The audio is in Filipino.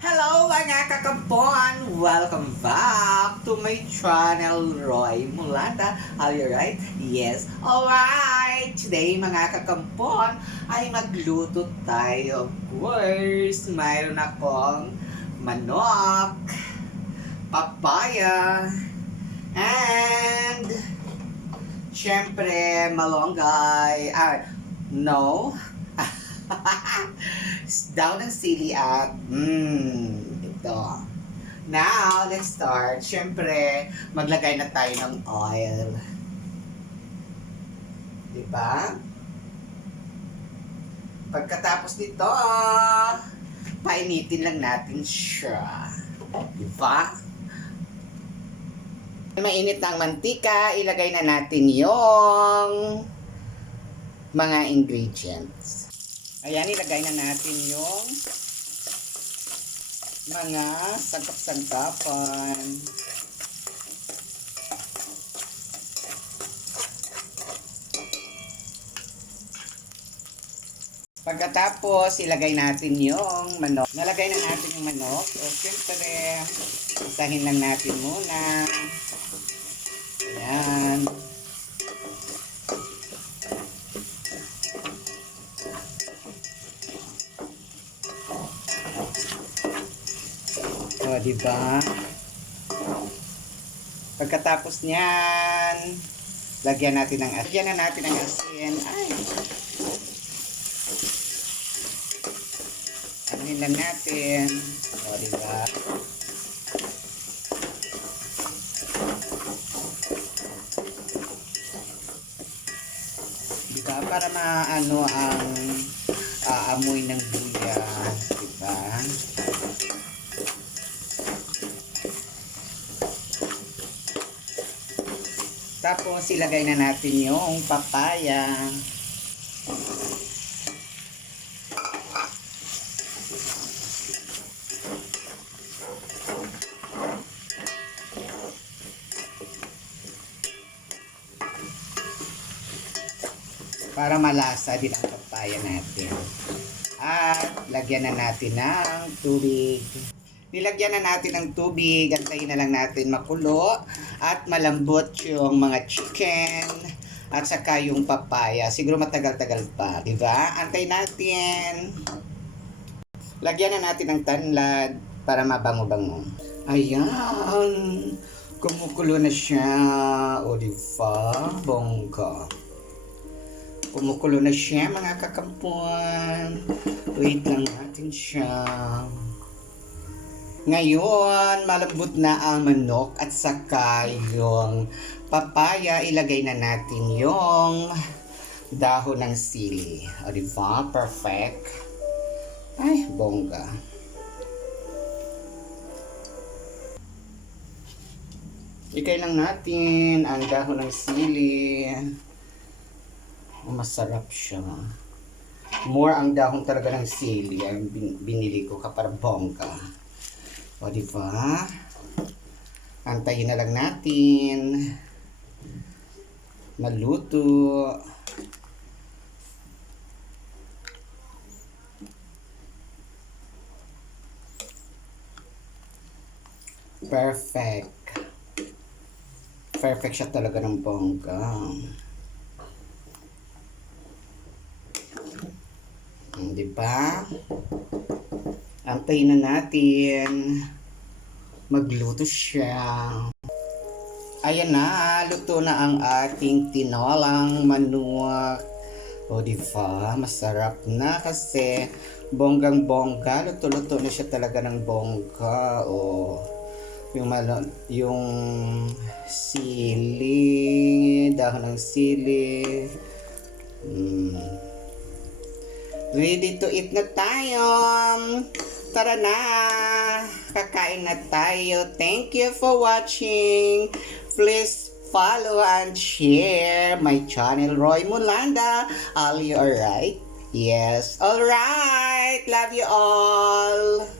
Hello mga kakampon! Welcome back to my channel, Roy Mulanda. Are you right? Yes. Alright! Today mga kakampon ay magluto tayo. Of course, mayroon akong manok, papaya, and syempre malonggay. Ah, no. Daw ng sili at mmm, ito. Now, let's start. Siyempre, maglagay na tayo ng oil. Diba? Pagkatapos nito, painitin lang natin siya. Diba? Mainit ang mantika, ilagay na natin yung mga ingredients. Ayan, ilagay na natin yung mga sangkap-sangkapan. Pagkatapos, ilagay natin yung manok. Nalagay na natin yung manok. So, syempre, isahin lang natin muna. Ayan. O, di ba? Pagkatapos niyan, lagyan natin ng asin. Lagyan na natin ng asin. Ay. Anin lang natin. O, di ba? Di ba? Para maano ang aamoy ng luya. Di ba? Tapos ilagay na natin yung papaya. Para malasa din ang papaya natin. At lagyan na natin ng tubig. Nilagyan na natin ng tubig, antayin na lang natin makulo at malambot yung mga chicken at saka yung papaya. Siguro matagal-tagal pa, di ba? Antay natin. Lagyan na natin ng tanlad para mabango-bango. Ayan. Kumukulo na siya. O, di? Bongga. Kumukulo na siya, mga kakampuan. Wait lang natin siya. Ngayon, malambot na ang manok at saka yung papaya. Ilagay na natin yung dahon ng sili. O, di ba? Perfect. Ay, bongga. Ikay lang natin ang dahon ng sili. Masarap siya. More ang dahon talaga ng sili ang bin- binili ko kapara bongga. O, di ba? Antayin na lang natin. Maluto. Perfect. Perfect siya talaga ng bongga. Hmm, Di ba? Antayin na natin. Magluto siya. Ayan na, luto na ang ating tinolang manok. O di ba? Masarap na kasi bonggang bongga. Luto-luto na siya talaga ng bongga. O yung malo, yung sili, dahon ng sili. Mm. Ready to eat na tayo. Tara na. Kakain na tayo. Thank you for watching. Please follow and share my channel, Roy Mulanda. Are you alright? Yes. Alright. Love you all.